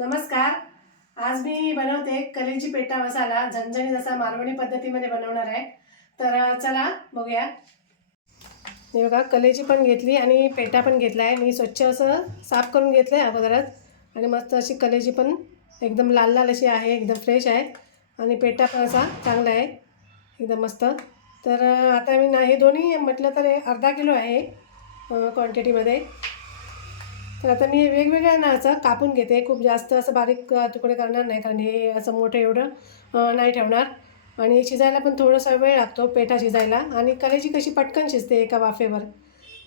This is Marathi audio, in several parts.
नमस्कार. आज मी बनवते कलेजी पेटा मसाला, झणझणीत असा मालवणी पद्धतीमध्ये बनवणार आहे. तर चला बघूया. हे बघा, कलेजी पण घेतली आणि पेटा पण घेतला आहे. मी स्वच्छ असं साफ करून घेतलं आहे अगोदरच. आणि मस्त अशी कलेजी पण एकदम लाल लाल अशी आहे, एकदम फ्रेश आहे. आणि पेटा पण असा चांगला आहे, एकदम मस्त. तर आता मी हे दोन्ही म्हटलं तर अर्धा किलो आहे क्वांटिटीमध्ये. तर आता मी वेगवेगळ्या ना असं कापून घेते. खूप जास्त असं बारीक तुकडे करणार नाही, कारण हे असं मोठं एवढं नाही ठेवणार. आणि शिजायला पण थोडासा वेळ लागतो पेठा शिजायला, आणि कलेजी कशी पटकन शिजते एका वाफेवर.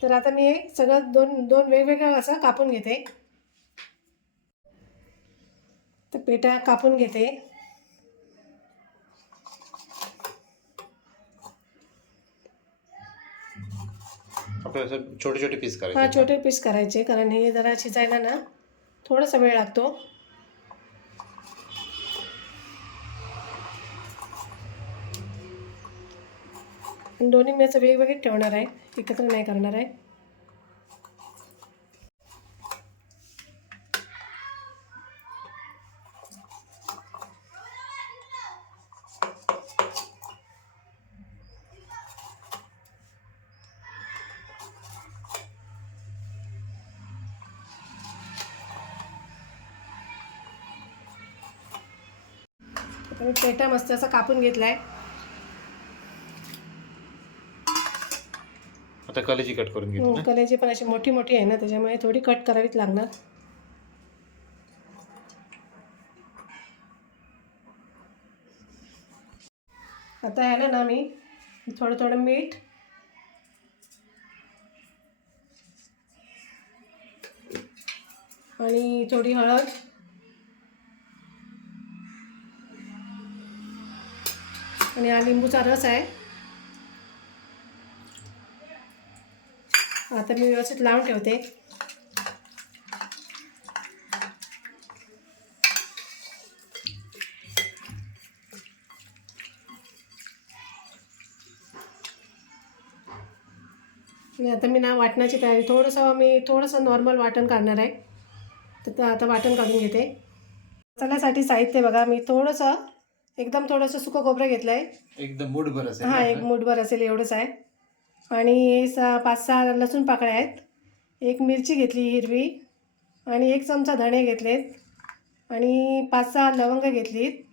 तर आता मी हे सगळं दोन दोन वेगवेगळं असं कापून घेते. तर पेठा कापून घेते. आपल्याला छोटे छोटे पीस करायचे. हां, छोटे पीस करायचे, कारण हे जरा शिजायला ना थोडासा वेळ लागतो. आणि दोन्ही मी असं वेगवेगळे ठेवणार आहे, एकत्र नाही करणार आहे. आता मी पेटा मस्त असा कापून घेतला आहे. आता कलेजी कट करून घेतो. कलेजी पण अशी मोठी मोठी आहे ना, त्याच्यामुळे थोडी कट करावीच लागणार. आता याला ना मी थोडं थोडं मीठ आणि थोडी हळद आणि हा लिंबूचा रस आहे. आता मी व्यवस्थित लावून ठेवते. आणि आता मी ना वाटणाची तयारी, थोडंसं नॉर्मल वाटण काढणार आहे. तर आता वाटण काढून घेते. मसाल्यासाठी साहित्य बघा, मी एकदम थोडंसं सुकं खोबरं घेतलं आहे. एकदम मूठभर असेल. हां, एक मूठभर असेल एवढंच आहे. आणि 5-6 लसूण पाकळ्या आहेत. एक मिरची घेतली हिरवी, आणि 1 चमचा धणे घेतलेत, आणि 5-6 लवंग घेतलीत,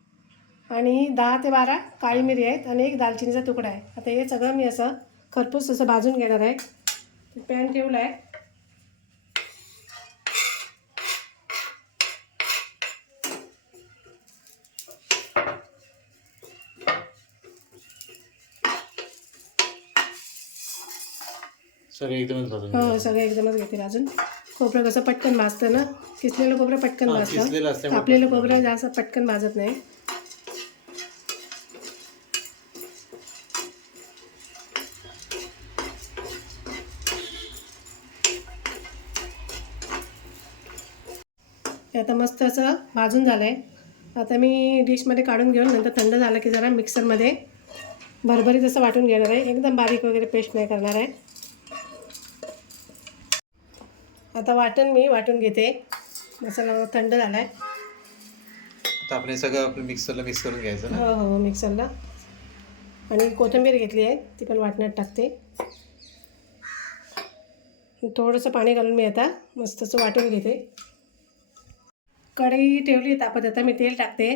आणि 10 ते 12 काळी मिरी आहेत, आणि एक दालचिनीचा तुकडा आहे. आता हे सगळं मी असं खरपूस असं भाजून घेणार आहे. पॅन ठेवला आहे. सगळे एकदमच भाजून हो, सगळं एकदमच घेते भाजून. खोबरं कसं पटकन भाजतं ना, किसलेलं खोबरं पटकन भाजतं, कापलेलं खोबरं जास्त पटकन भाजत नाही. आता मस्त असं भाजून झालं आहे. आता मी डिशमध्ये काढून घेऊन नंतर थंड झालं की जरा मिक्सरमध्ये भरभरीत असं वाटून घेणार आहे. एकदम बारीक वगैरे पेस्ट नाही करणार आहे. आता वाटण मी वाटून घेते. मसाला थंड झाला आहे. आता आपण सगळं आपलं मिक्सरला मिक्स करून घ्यायचं ना. हो हो, मिक्सरला. आणि कोथिंबीर घेतली आहे, ती पण वाटण्यात टाकते. थोडंसं पाणी घालून मी आता मस्त असं वाटून घेते. कढई ठेवली तापत. आता मी तेल टाकते.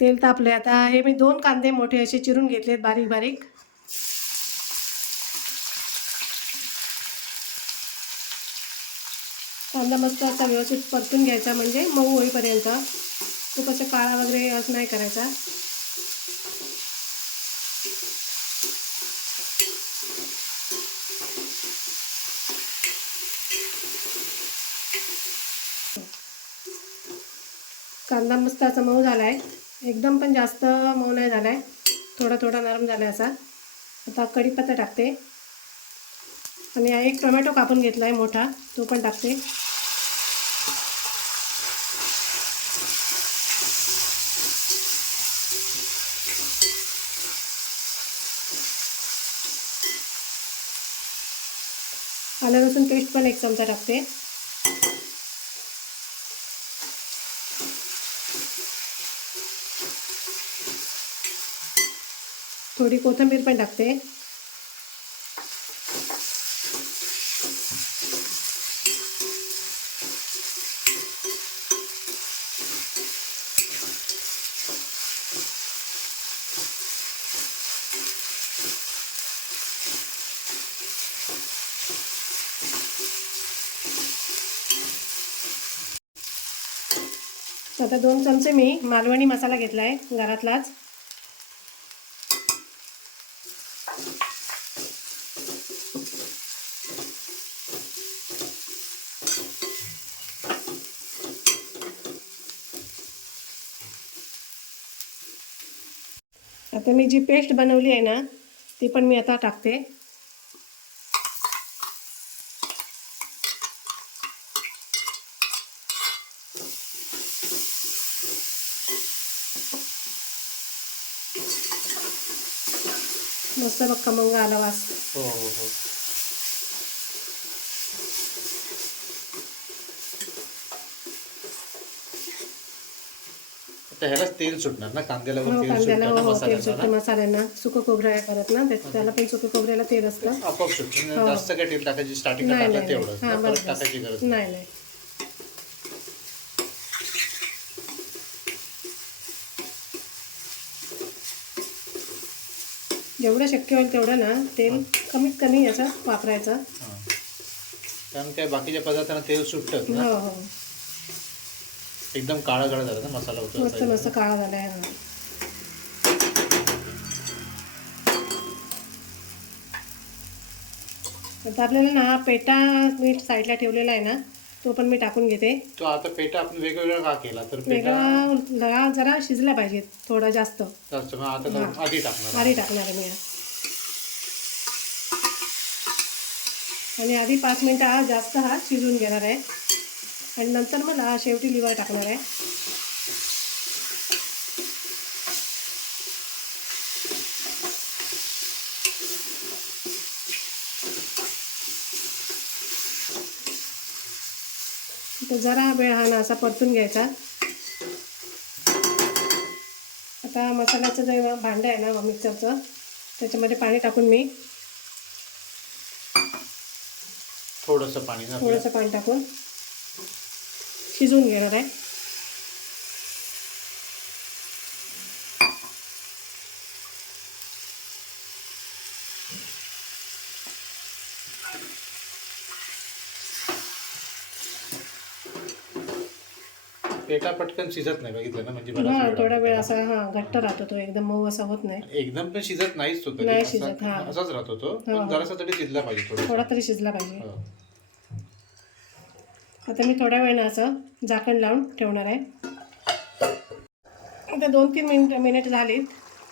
तेल तापले. आता हे मी 2 कांदे मोठे असे चिरून घेतलेत बारीक बारीक. कांदा मस्त असा व्यवस्थित परतून घ्यायचा, म्हणजे मऊ होईपर्यंत. खूप असं काळा वगैरे असं नाही करायचा. कांदा मस्त असा मऊ झाला आहे. एकदम पण जास्त मऊ नाही झाला आहे, थोडा थोडा नरम झाला आहे असा. आता कढीपत्ता टाकते, आणि एक टोमॅटो कापून घेतला आहे मोठा, तो पण टाकते. आलं लसूण पेस्ट पण 1 चमचा टाकते. थोडी कोथिंबीर पण टाकते. आता 2 चमचे मी मालवणी मसाला घेतला आहे घरातलाच. आता मी जी पेस्ट बनवली आहे ना ती पण मी आता टाकते. मस्त बघ खमंग आला वास. हो हो हो. आता ह्यालाच तेल सुटणार ना, कांद्याला वर तेल कांद्याला सुटणार ना तेल मसाल्याला सुटतं ना? मसाल्यांना. सुकं खोबरं आहे परत ना त्याला पण सुकं खोबऱ्याला तेल असतं. आपोआप सुटणार. जास्त काय तेल टाकायची, स्टार्टिंगला नाही टाकलं नाही तेवढंच, हां परत बस टाकायची बस. गरज नाही नाही. जेवढं शक्य होईल तेवढं ना तेल कमीत कमी याचं वापरायचं. हां, कारण काय बाकीच्या पदार्थांना तेल सुटतात ना. हो हो. एकदम काळा काळा झाला ना मसाला होतो मस्त मस्त काळा झाला आहे. हां आता आपल्याला ना पेटा मी साईडला ठेवलेला आहे ना तो पण मी टाकून घेते. तो आता पेटा आपण वेगवेगळा का केला तर पेटा वेगळा जरा शिजला पाहिजे थोडा जास्त. जास्त मग आता तो आधी टाकणार. आधी टाकणार आहे मी आणि आधी 5 मिनटं जास्त हा शिजून घेणार आहे आणि नंतर मला शेवटी लिव्हर टाकणार आहे. तो जरा वेळ हा ना असा परतून घ्यायचा. आता मसाल्याचं जे भांडं आहे ना मिक्सरचं त्याच्यामध्ये पाणी टाकून मी थोडंसं पाणी टाकून शिजवून घेणार आहे. पेटा पटकन शिजत नाही, बघितलं ना, म्हणजे हां थोडा वेळ असा घट्ट राहतो तो, एकदम मऊ असा होत नाही. एकदम पण शिजत नाहीच तो, नाही शिजत. हां असाच राहतो तो, पण जरासा तरी शिजला पाहिजे, थोडा तरी शिजला पाहिजे. हो. आता मी थोड्या वेळानं असं झाकण लावून ठेवणार आहे. आता 2-3 मिनिट झालीत,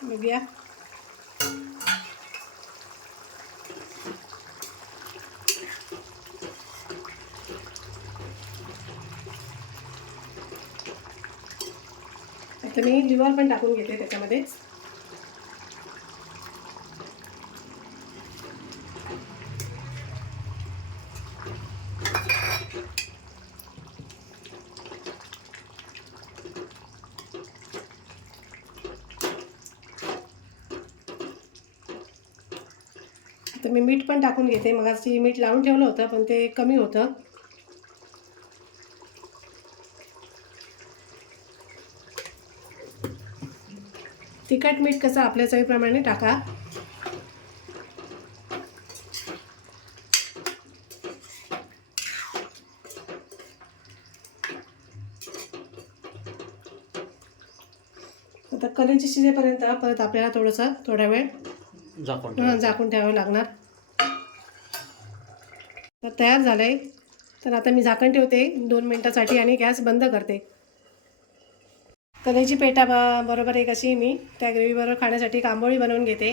बघूया. आता मी लिव्हर पण टाकून घेते त्याच्यामध्ये. आता मी मीठ पण टाकून घेते. मगाशी मीठ लावून ठेवलं होतं पण ते कमी होतं. तिखट मीठ कसं आपल्या चवीप्रमाणे टाका. आता कलेजी शिजेपर्यंत परत आपल्याला थोडा वेळ झाकून ठेवावं लागणार. तर तयार झालं आहे. तर आता मी झाकण ठेवते 2 मिनटासाठी आणि गॅस बंद करते. कलेजी पेटा बरोबर एक अशी मी त्या ग्रेव्हीबरोबर खाण्यासाठी एक आंबोळी बनवून घेते.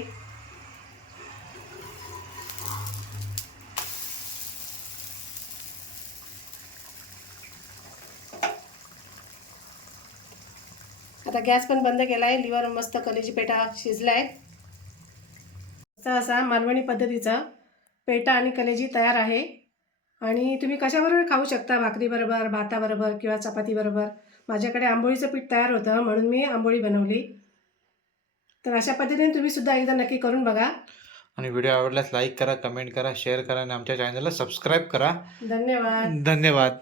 आता गॅस पण बंद केला आहे. लिव्हर मस्त कलेजी पेटा शिजला आहे. असा मालवणी पद्धतीचा पेटा आणि कलेजी तयार आहे. आणि तुम्ही कशाबरोबर खाऊ शकता, भाकरीबरोबर, भाताबरोबर किंवा चपातीबरोबर. माझ्याकडे आंबोळीचं पीठ तयार होतं म्हणून मी आंबोळी बनवली. तर अशा पद्धतीने तुम्ही सुद्धा एकदा नक्की करून बघा. आणि व्हिडिओ आवडल्यास लाईक करा, कमेंट करा, शेअर करा आणि आमच्या चॅनलला सबस्क्राईब करा. धन्यवाद. धन्यवाद.